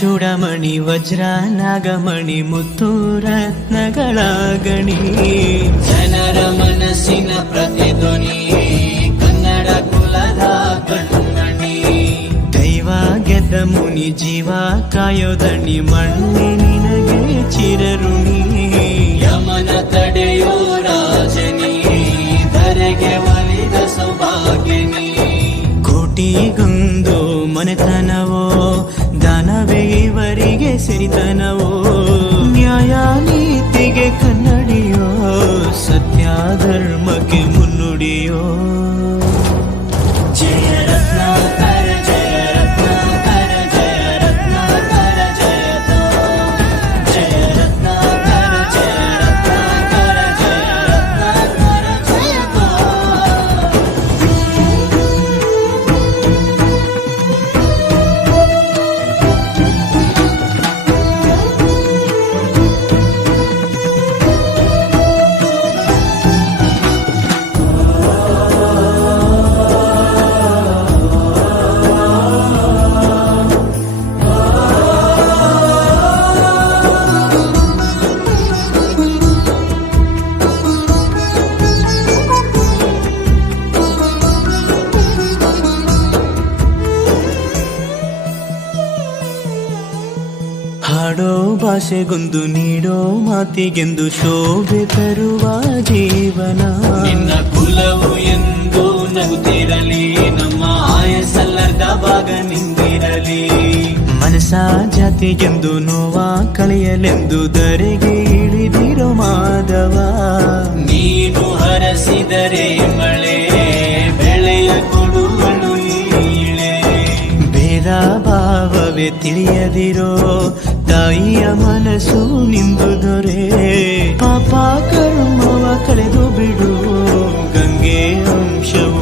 ಚೂಡಮಣಿ ವಜ್ರ ನಾಗಮಣಿ ಮುತ್ತು ರತ್ನಗಳ ಗಣಿ, ಜನರ ಮನಸ್ಸಿನ ಪ್ರತಿಧ್ವನಿ ಕನ್ನಡ ಕುಲದ ಕಣ್ಮಣಿ. ದೈವ ಗೆದ್ದ ಮುನಿ ಜೀವ ಕಾಯೋದಣಿ ಮಣ್ಣಿ ನಿನಗೆ ಚಿರಋಣಿ. ಯಮನ ತಡೆಯೋ ರಾಜನಿ ಧರೆಗೆ ಒಲಿದ ಸೌಭಾಗ್ಯನಿ. ಕೋಟಿಗೊಂದು ಮನೆತನವೋ ದಾನವೇ ಇವರಿಗೆ ಸಿರಿತನವೋ, ನ್ಯಾಯ ನೀತಿಗೆ ಕನ್ನಡಿಯೋ ಸತ್ಯ ಧರ್ಮಕ್ಕೆ ಮುನ್ನುಡಿಯೋ. ಜಯ ರತ್ನಾಕರ ಜಯ ರತ್ನಾಕರ ಜಯ ರತ್ನಾಕರ ಜಯತೋ. ಜಯ ರತ್ನಾಕರ ಜಯ ರತ್ನಾಕರ ಜಯ ರತ್ನಾಕರ ಜಯತೋ. ಹಾಡೋ ಭಾಷೆಗೊಂದು ನೀಡೋ ಮಾತಿಗೆಂದು ಶೋಭೆ ತರುವ ಜೀವನ. ನಿನ್ನ ಕುಲವು ಎಂದು ನಗುತ್ತಿರಲಿ, ನಮ್ಮ ಆಯಸ್ಸಲ್ಲರ್ಧ ಭಾಗ ನಿಂದಿರಲಿ. ಮನಸ ಜಾತಿಗೆಂದು ನೋವ ಕಳೆಯಲೆಂದು ಧರೆಗೆ ಇಳಿದಿರೋ ಮಾಧವ. ನೀನು ಹರಸಿದರೆ ಮಳೆ ಬೆಳೆಯ ಕೊಡುವಳು ಈಳೆ. ಭೇದ ಭಾವವೇ ತಿಳಿಯದಿರೋ ತಾಯಿಯ ಮನಸ್ಸು ನಿಂದು ದೊರೆ. ಪಾಪ ಕರ್ಮವ ಕಳೆದು ಬಿಡು ಗಂಗೆ ಅಂಶವು